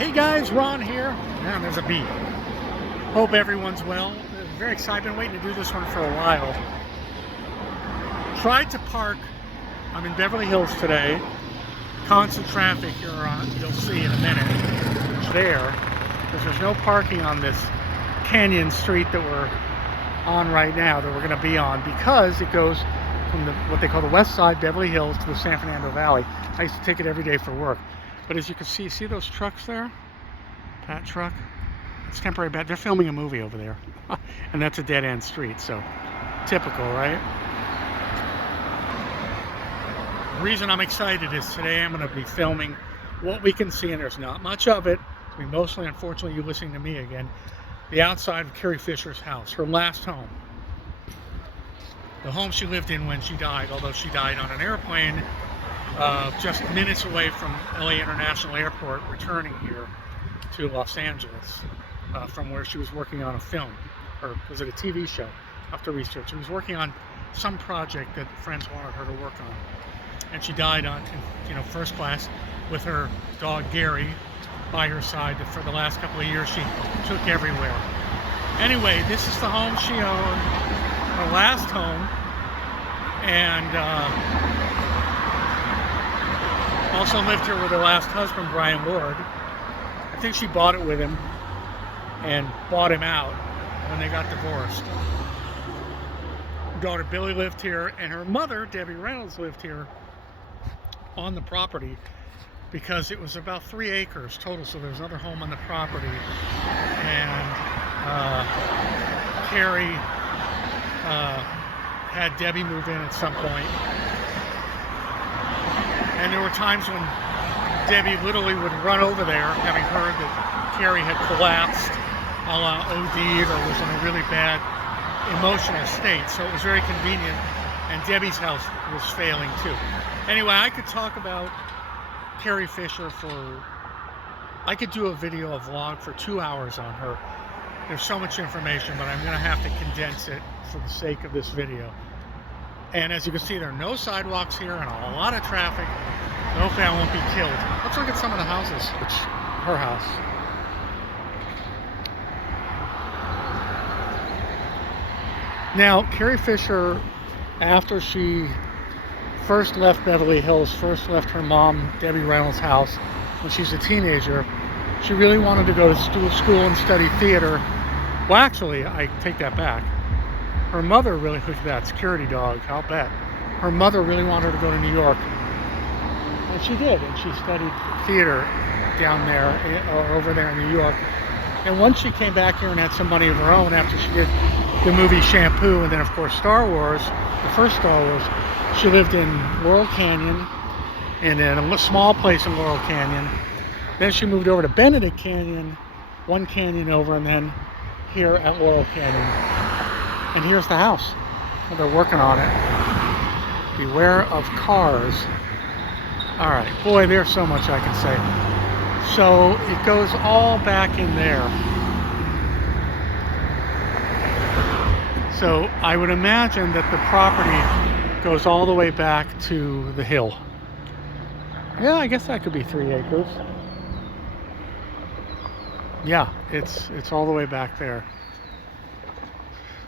Hey guys, Ron here. Now there's a bee. Hope everyone's well. Very excited. Been waiting to do this one for a while. Tried to park. I'm in Beverly Hills today. Constant traffic here you'll see in a minute. It's there because there's no parking on this canyon street that we're on right now, that we're going to be on, because it goes from what they call the west side, Beverly Hills, to the San Fernando Valley. I used to take it every day for work. But as you can see those trucks there? That truck? It's temporary bed. They're filming a movie over there. And that's a dead-end street, so typical, right? The reason I'm excited is today I'm going to be filming what we can see, and there's not much of it. It's going to be mostly, unfortunately, you listening to me again. The outside of Carrie Fisher's house, her last home. The home she lived in when she died, although she died on an airplane just minutes away from LA International Airport, returning here to Los Angeles from where she was working on a film, or was it a TV show? I have to research. She was working on some project that friends wanted her to work on, and she died on, first class with her dog Carrie by her side. For the last couple of years, she took everywhere. Anyway, this is the home she owned, her last home, and also lived here with her last husband, Brian Lord. I think she bought it with him and bought him out when they got divorced. Her daughter Billy lived here, and her mother, Debbie Reynolds, lived here on the property because it was about 3 acres total, so there was another home on the property. And Carrie had Debbie move in at some point. And there were times when Debbie literally would run over there, having heard that Carrie had collapsed, a la OD'd, or was in a really bad emotional state. So it was very convenient. And Debbie's house was failing too. Anyway, I could talk about Carrie Fisher I could do a video, a vlog for 2 hours on her. There's so much information, but I'm going to have to condense it for the sake of this video. And as you can see, there are no sidewalks here and a lot of traffic. Hopefully I won't be killed. Let's look at some of the houses, her house. Now, Carrie Fisher, after she first left Beverly Hills, first left her mom, Debbie Reynolds' house, when she was a teenager, she really wanted to go to school and study theater. Well, actually, I take that back. Her mother really, look at that security dog, I'll bet. Her mother really wanted her to go to New York. And she did, and she studied theater down there, or over there in New York. And once she came back here and had some money of her own, after she did the movie Shampoo, and then of course Star Wars, the first Star Wars, she lived in Laurel Canyon, and in a small place in Laurel Canyon. Then she moved over to Benedict Canyon, one canyon over, and then here at Laurel Canyon. And here's the house. Well, they're working on it. Beware of cars. All right, boy, there's so much I can say. So it goes all back in there. So I would imagine that the property goes all the way back to the hill. Yeah, I guess that could be 3 acres. Yeah, it's all the way back there.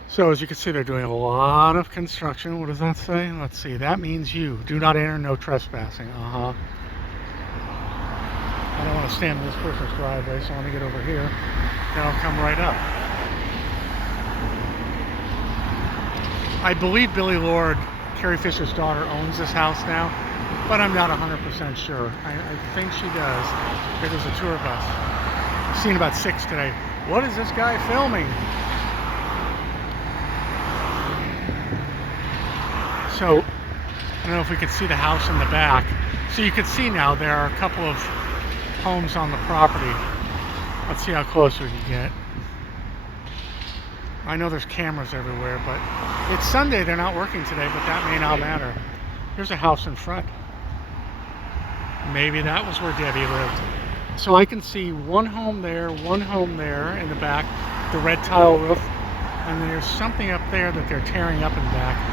So as you can see, they're doing a lot of construction. What does that say? Let's see. That means you. Do not enter, no trespassing. I don't want to stand in this person's driveway, so I want to get over here. Then I'll come right up. I believe Billy Lord, Carrie Fisher's daughter, owns this house now, but I'm not 100% sure. I think she does. There's a tour bus. I've seen about 6 today. What is this guy filming? So, I don't know if we can see the house in the back. So you can see now there are a couple of homes on the property. Let's see how close we can get. I know there's cameras everywhere, but it's Sunday, they're not working today, but that may not matter. Here's a house in front. Maybe that was where Debbie lived. So I can see one home there in the back, the red tile roof, and then there's something up there that they're tearing up in the back.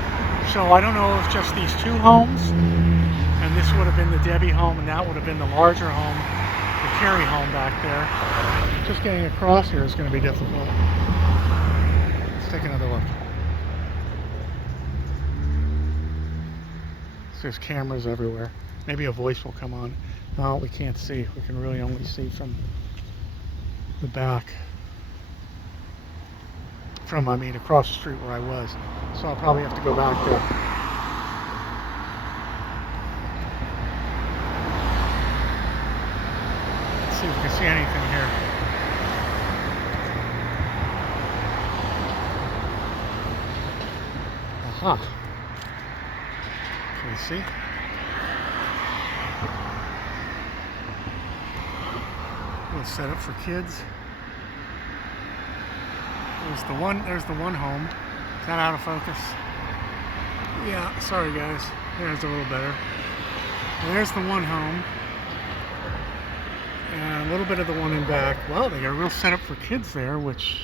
So I don't know if just these 2 homes, and this would have been the Debbie home, and that would have been the larger home, the Carrie home back there. Just getting across here is going to be difficult. Let's take another look. There's cameras everywhere. Maybe a voice will come on. No, we can't see. We can really only see from the back. I mean, across the street where I was. So I'll probably have to go back there. Let's see if we can see anything here. Aha. Can you see? Little setup for kids. There's the one home. Is that out of focus? Yeah, sorry guys. There's a little better. There's the one home. And a little bit of the one in back. Well, they got a real setup for kids there, which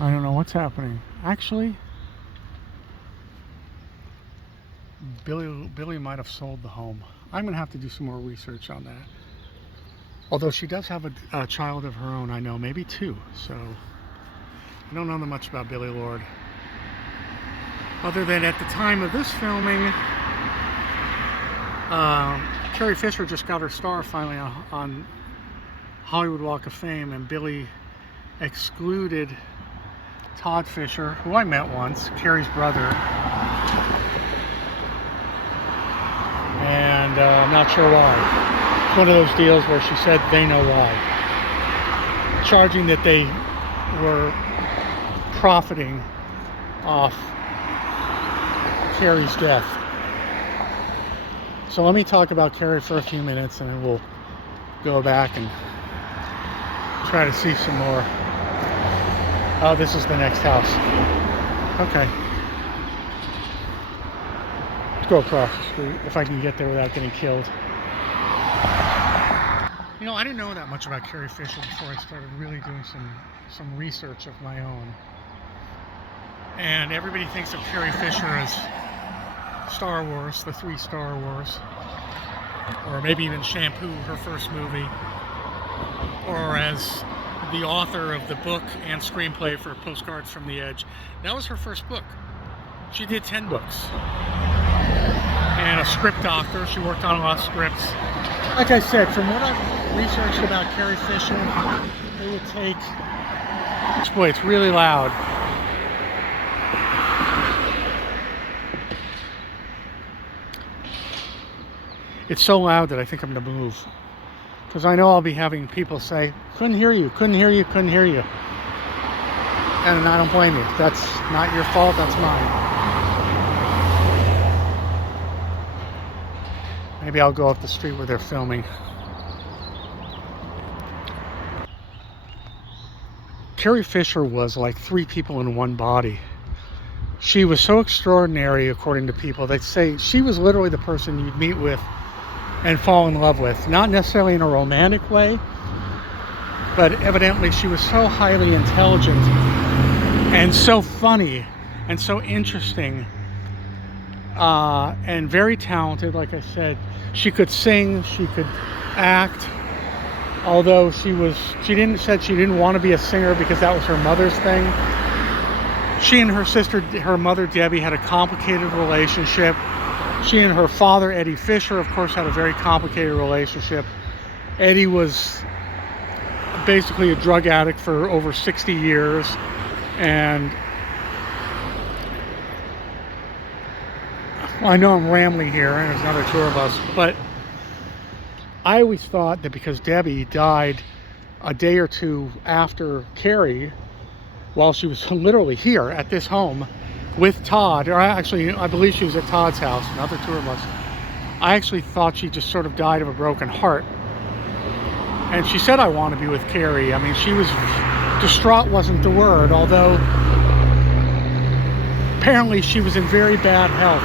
I don't know what's happening. Actually, Billy might have sold the home. I'm gonna have to do some more research on that. Although she does have a child of her own, I know, maybe two. So I don't know that much about Billy Lord. Other than at the time of this filming, Carrie Fisher just got her star finally on Hollywood Walk of Fame, and Billy excluded Todd Fisher, who I met once, Carrie's brother. And I'm not sure why. It's one of those deals where she said they know why. Charging that they were profiting off Carrie's death. So let me talk about Carrie for a few minutes and then we'll go back and try to see some more. Oh, this is the next house. Okay. Let's go across the street if I can get there without getting killed. You know, I didn't know that much about Carrie Fisher before I started really doing some research of my own. And everybody thinks of Carrie Fisher as Star Wars, the 3 Star Wars, or maybe even Shampoo, her first movie, or as the author of the book and screenplay for Postcards from the Edge. That was her first book. She did 10 books. And a script doctor. She worked on a lot of scripts. Like I said, from what I've researched about Carrie Fisher, it would take... Boy, it's really loud. It's so loud that I think I'm going to move. Because I know I'll be having people say, couldn't hear you, couldn't hear you, couldn't hear you. And I don't blame you. That's not your fault, that's mine. Maybe I'll go up the street where they're filming. Carrie Fisher was like 3 people in one body. She was so extraordinary, according to people. They'd say she was literally the person you'd meet with and fall in love with. Not necessarily in a romantic way, but evidently she was so highly intelligent and so funny and so interesting and very talented. Like I said, she could sing, she could act, although she didn't want to be a singer because that was her mother's thing. She and her sister, her mother Debbie, had a complicated relationship. She and her father, Eddie Fisher, of course, had a very complicated relationship. Eddie was basically a drug addict for over 60 years. And well, I know I'm rambling here, and there's another 2 of us, but I always thought that because Debbie died a day or 2 after Carrie, while she was literally here at this home with Todd, or actually, I believe she was at Todd's house, another 2 of us. I actually thought she just sort of died of a broken heart. And she said, I want to be with Carrie. I mean, she was, distraught wasn't the word, although apparently she was in very bad health.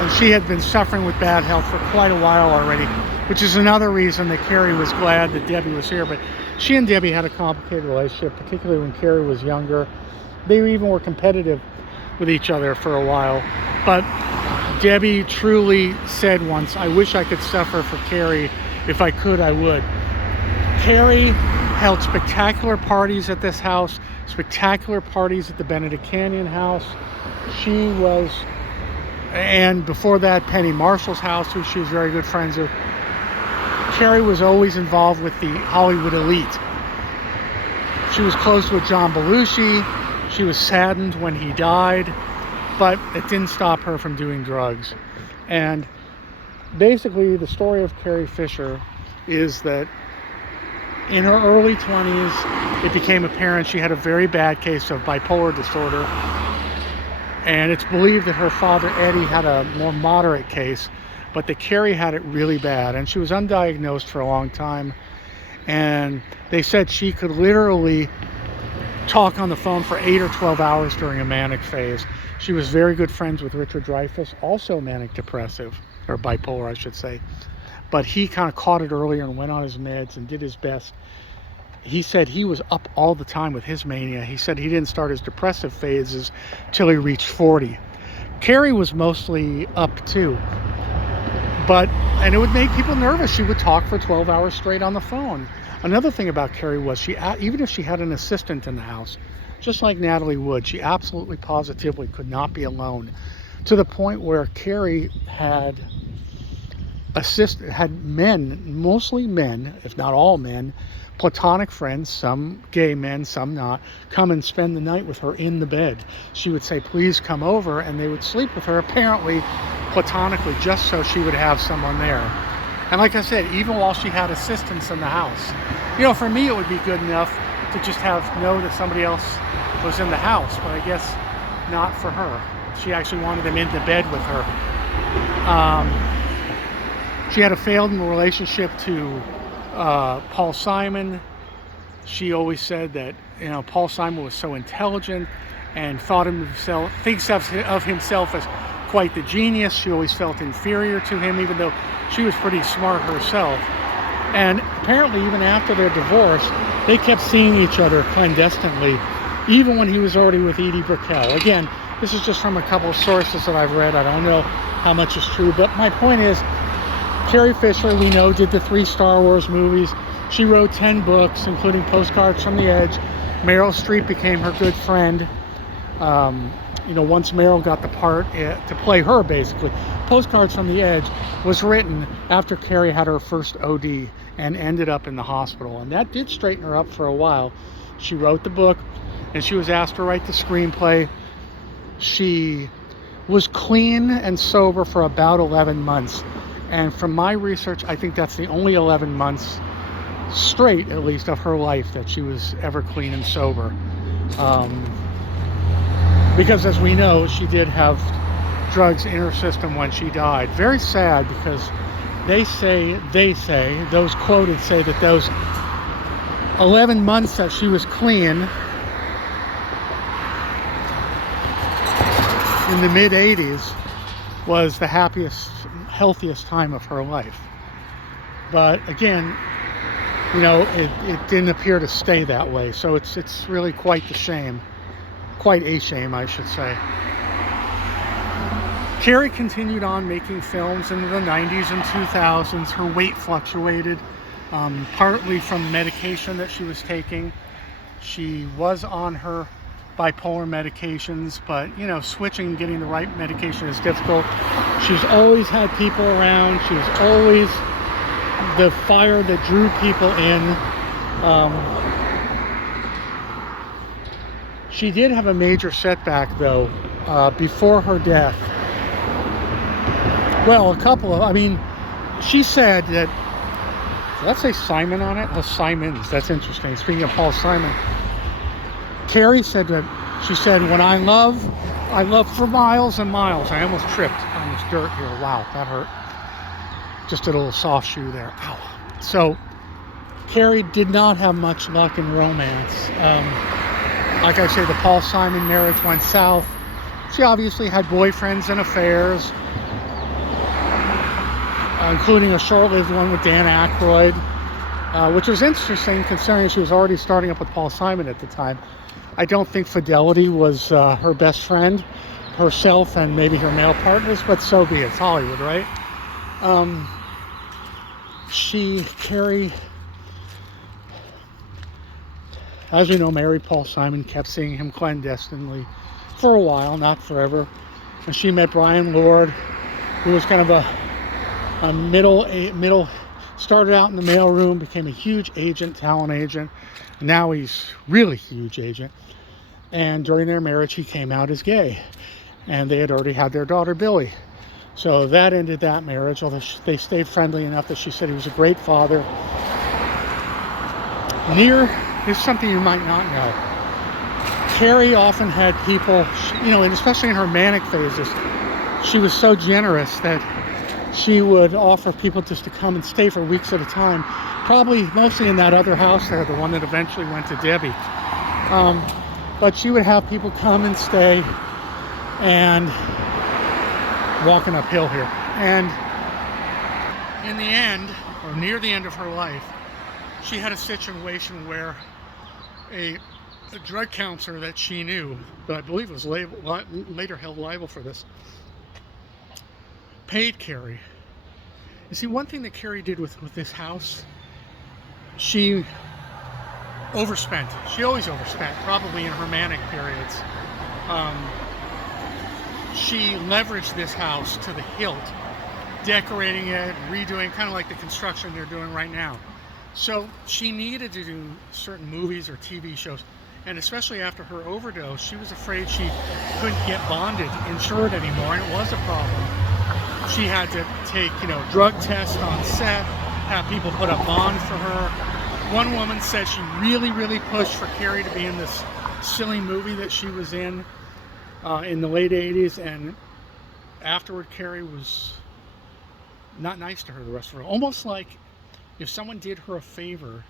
And she had been suffering with bad health for quite a while already, which is another reason that Carrie was glad that Debbie was here. But she and Debbie had a complicated relationship, particularly when Carrie was younger. They even were competitive with each other for a while. But Debbie truly said once, I wish I could suffer for Carrie If I could, I would. Carrie held spectacular parties at this house, spectacular parties at the Benedict Canyon house. She was, and before that, Penny Marshall's house, who she was very good friends with. Carrie was always involved with the Hollywood elite. She was close with John Belushi. She was saddened when he died, but it didn't stop her from doing drugs. And basically, the story of Carrie Fisher is that in her early 20s, it became apparent she had a very bad case of bipolar disorder. And it's believed that her father, Eddie, had a more moderate case, but that Carrie had it really bad. And she was undiagnosed for a long time. And they said she could literally talk on the phone for 8 or 12 hours during a manic phase. She was very good friends with Richard Dreyfuss, also manic depressive, or bipolar, I should say. But he kind of caught it earlier and went on his meds and did his best. He said he was up all the time with his mania. He said he didn't start his depressive phases till he reached 40. Carrie was mostly up too. And it would make people nervous. She would talk for 12 hours straight on the phone. Another thing about Carrie was she, even if she had an assistant in the house, just like Natalie Wood, she absolutely positively could not be alone, to the point where Carrie had men, mostly men, if not all men, platonic friends, some gay men, some not, come and spend the night with her in the bed. She would say, please come over, and they would sleep with her, apparently platonically, just so she would have someone there. And like I said, even while she had assistants in the house, you know, for me it would be good enough to just know that somebody else was in the house, but I guess not for her. She actually wanted them in the bed with her. She had a failed relationship to Paul Simon. She always said that, you know, Paul Simon was so intelligent and thinks of himself as quite the genius. She always felt inferior to him, even though she was pretty smart herself. And apparently, even after their divorce, they kept seeing each other clandestinely, even when he was already with Edie Brickell. Again, this is just from a couple of sources that I've read. I don't know how much is true, but my point is, Carrie Fisher, we know, did the 3 Star Wars movies. She wrote 10 books, including Postcards from the Edge. Meryl Streep became her good friend. You know, once Meryl got the part to play her, basically. Postcards from the Edge was written after Carrie had her first OD and ended up in the hospital. And that did straighten her up for a while. She wrote the book, and she was asked to write the screenplay. She was clean and sober for about 11 months. And from my research, I think that's the only 11 months straight, at least, of her life that she was ever clean and sober. Because as we know, she did have drugs in her system when she died. Very sad, because they say, those quoted say that those 11 months that she was clean in the mid-80s was the happiest, healthiest time of her life. But again, you know, it didn't appear to stay that way. So it's really quite a shame, I should say. Carrie continued on making films in the 90s and 2000s. Her weight fluctuated, partly from medication that she was taking. She was on her bipolar medications, but you know, switching and getting the right medication is difficult. She's always had people around. She was always the fire that drew people in. She did have a major setback, though, before her death. Well, she said that, did that say Simon on it? Oh, Simons, that's interesting. Speaking of Paul Simon, Carrie said that, she said, when I love for miles and miles. I almost tripped on this dirt here. Wow, that hurt. Just did a little soft shoe there. Ow. So, Carrie did not have much luck in romance. Like I say, the Paul Simon marriage went south. She obviously had boyfriends and affairs, including a short-lived one with Dan Aykroyd, which was interesting considering she was already starting up with Paul Simon at the time. I don't think fidelity was her best friend, herself and maybe her male partners, but so be it. It's Hollywood, right? Carrie, as we know, married Paul Simon, kept seeing him clandestinely for a while, not forever. And she met Brian Lord, who was kind of a middle, started out in the mailroom, became a huge agent, talent agent. And now he's really huge agent. And during their marriage, he came out as gay. And they had already had their daughter, Billy. So that ended that marriage, although they stayed friendly enough that she said he was a great father. Here's something you might not know. Carrie often had people, and especially in her manic phases, she was so generous that she would offer people just to come and stay for weeks at a time, probably mostly in that other house there, the one that eventually went to Debbie. But she would have people come and stay, and walking uphill here. And in the end, or near the end of her life, she had a situation where a drug counselor that she knew, but I believe was later held liable for this, paid Carrie. You see, one thing that Carrie did with this house, she overspent. She always overspent, probably in her manic periods. She leveraged this house to the hilt, decorating it, redoing, kind of like the construction they're doing right now. So she needed to do certain movies or TV shows, and especially after her overdose, she was afraid she couldn't get bonded, insured anymore, and it was a problem. She had to take, drug tests on set, have people put a bond for her. One woman said she really pushed for Carrie to be in this silly movie that she was in the late 80s, and afterward Carrie was not nice to her the rest of her life. Almost like if someone did her a favor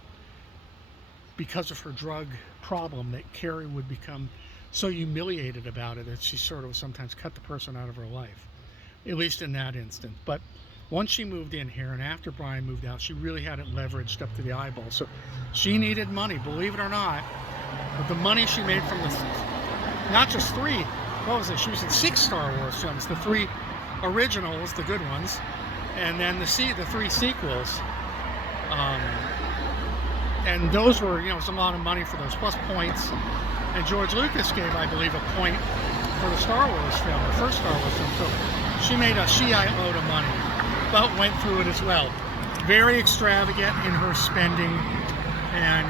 because of her drug problem, that Carrie would become so humiliated about it that she sort of sometimes cut the person out of her life, at least in that instant. But once she moved in here, and after Brian moved out, she really had it leveraged up to the eyeballs. So she needed money, believe it or not. But the money she made from not just three, she was in 6 Star Wars films, the 3 originals, the good ones, and then the 3 sequels. And those were, it was a lot of money for those, plus points. And George Lucas gave, I believe, a point for the Star Wars film, the first Star Wars film. So she made a load of money, but went through it as well. Very extravagant in her spending, and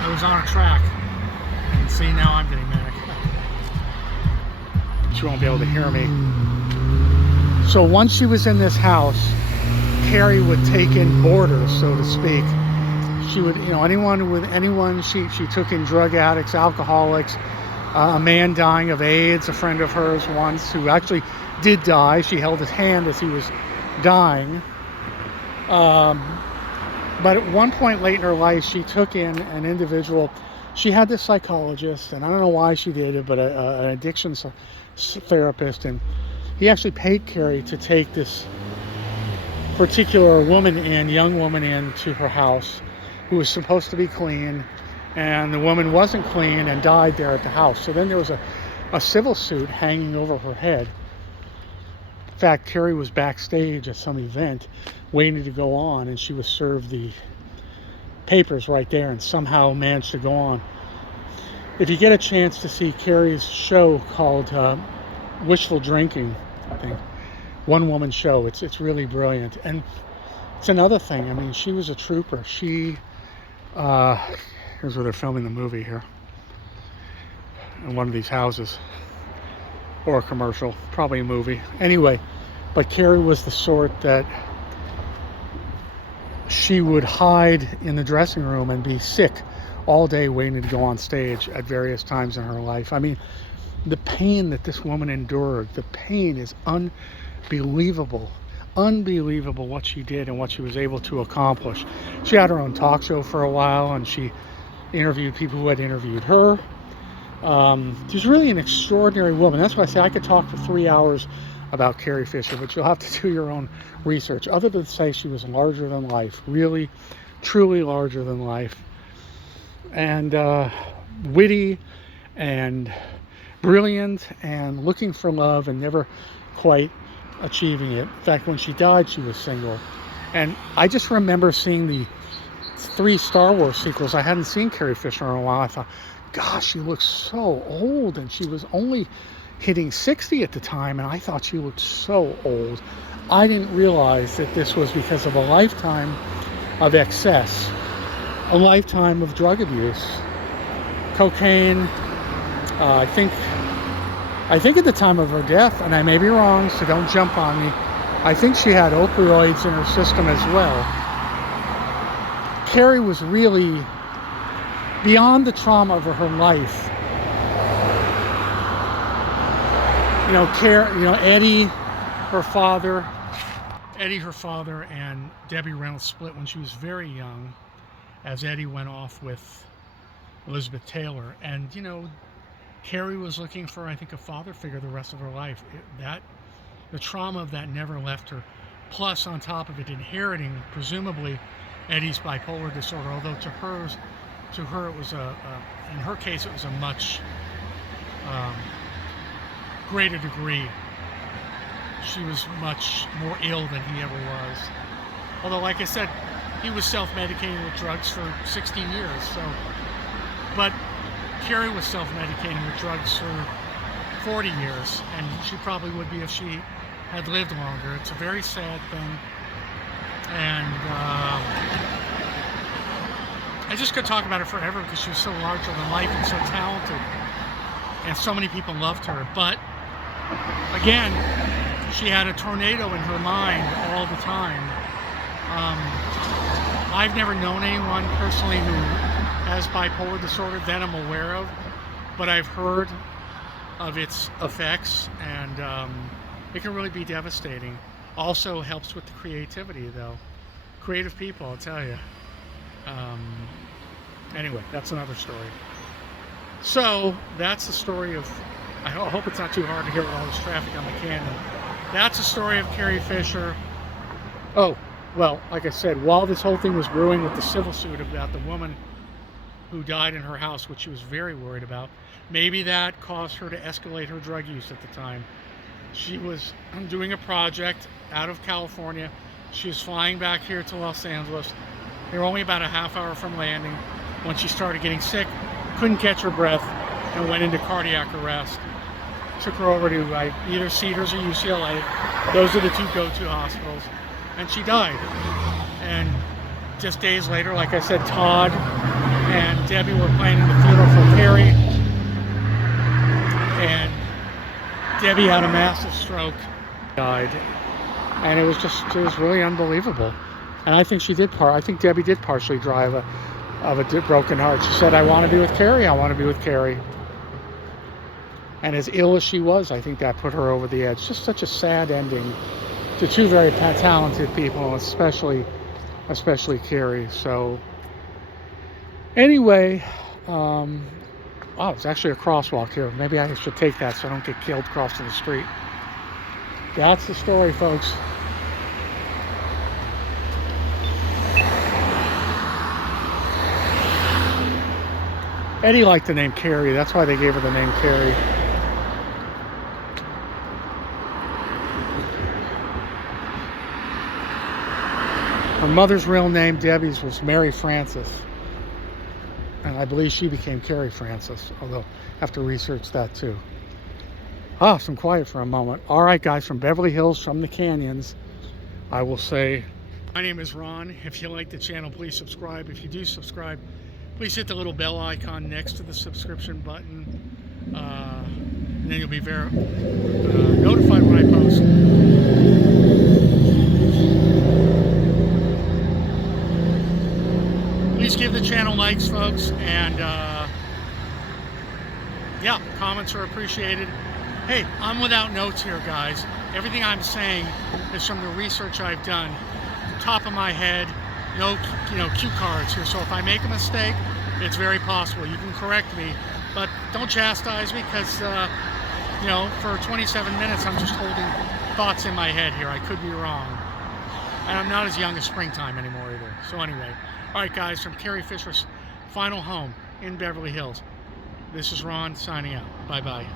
I was on a track. And see, now I'm getting manic. She won't be able to hear me. So once she was in this house, Carrie would take in boarders, so to speak. She would, anyone she took in drug addicts, alcoholics, a man dying of AIDS, a friend of hers once who actually did die. She held his hand as he was dying. But at one point late in her life, she took in an individual. She had this psychologist, and I don't know why she did it, but an addiction therapist, and he actually paid Carrie to take this particular young woman in to her house, who was supposed to be clean, and the woman wasn't clean and died there at the house. So then there was a civil suit hanging over her head. In fact, Carrie was backstage at some event waiting to go on, and she was served the papers right there and somehow managed to go on. If you get a chance to see Carrie's show called Wishful Drinking, I think, one-woman show, it's really brilliant. And it's another thing, I mean, she was a trooper. Here's where they're filming the movie here, in one of these houses, or a commercial, probably a movie. Anyway, but Carrie was the sort that she would hide in the dressing room and be sick all day waiting to go on stage at various times in her life. I mean, the pain that this woman endured, the pain is unbelievable what she did and what she was able to accomplish. She had her own talk show for a while, and she interviewed people who had interviewed her. She's really an extraordinary woman. That's why I say I could talk for 3 hours about Carrie Fisher, but you'll have to do your own research, other than to say she was larger than life, really, truly larger than life, and witty and brilliant and looking for love and never quite achieving it. In fact, when she died, she was single. And I just remember seeing the 3 Star Wars sequels. I hadn't seen Carrie Fisher in a while. I thought, gosh, she looks so old, and she was only hitting 60 at the time, and I thought she looked so old. I didn't realize that this was because of a lifetime of excess, a lifetime of drug abuse, cocaine. I think at the time of her death, and I may be wrong, so don't jump on me, I think she had opioids in her system as well. Carrie was really beyond the trauma of her life. Eddie, her father, and Debbie Reynolds split when she was very young, as Eddie went off with Elizabeth Taylor. And, Carrie was looking for, I think, a father figure the rest of her life. The trauma of that never left her. Plus, on top of it, inheriting, presumably, Eddie's bipolar disorder, although to her it was in her case, it was a much greater degree. She was much more ill than he ever was. Although, like I said, he was self-medicating with drugs for 16 years. But Carrie was self-medicating with drugs for 40 years, and she probably would be if she had lived longer. It's a very sad thing. And I just could talk about her forever because she was so larger than life and so talented. And so many people loved her. But again, she had a tornado in her mind all the time. I've never known anyone personally who has bipolar disorder that I'm aware of, but I've heard of its effects, and it can really be devastating. Also helps with the creativity, though. Creative people, I'll tell you. Anyway, that's another story. So that's the story of, I hope it's not too hard to hear with all this traffic on the canyon. That's the story of Carrie Fisher. Oh, well, like I said, while this whole thing was brewing with the civil suit about the woman who died in her house, which she was very worried about, maybe that caused her to escalate her drug use at the time. She was doing a project out of California. She was flying back here to Los Angeles. They were only about a half hour from landing when she started getting sick, couldn't catch her breath, and went into cardiac arrest. Took her over to either Cedars or UCLA. Those are the 2 go-to hospitals. And she died. And just days later, like I said, Todd and Debbie were planning the funeral for Carrie. And Debbie had a massive stroke, died. And it was really unbelievable. And I think I think Debbie did partially die of a broken heart. She said, I want to be with Carrie, I want to be with Carrie. And as ill as she was, I think that put her over the edge. Just such a sad ending to 2 very talented people, especially Carrie. So anyway, it's actually a crosswalk here. Maybe I should take that so I don't get killed crossing the street. That's the story, folks. Eddie liked the name Carrie. That's why they gave her the name Carrie. Her mother's real name, Debbie's, was Mary Frances. And I believe she became Carrie Frances, although I have to research that too. Some quiet for a moment. All right, guys, from Beverly Hills, from the canyons, I will say, my name is Ron. If you like the channel, please subscribe. If you do subscribe, please hit the little bell icon next to the subscription button. And then you'll be notified when I post. Please give the channel likes, folks, and yeah, comments are appreciated. Hey, I'm without notes here, guys. Everything I'm saying is from the research I've done. Top of my head, no, cue cards here. So if I make a mistake, it's very possible. You can correct me, but don't chastise me because, for 27 minutes I'm just holding thoughts in my head here. I could be wrong. And I'm not as young as springtime anymore either. So anyway, all right, guys, from Carrie Fisher's final home in Beverly Hills, this is Ron signing out. Bye-bye.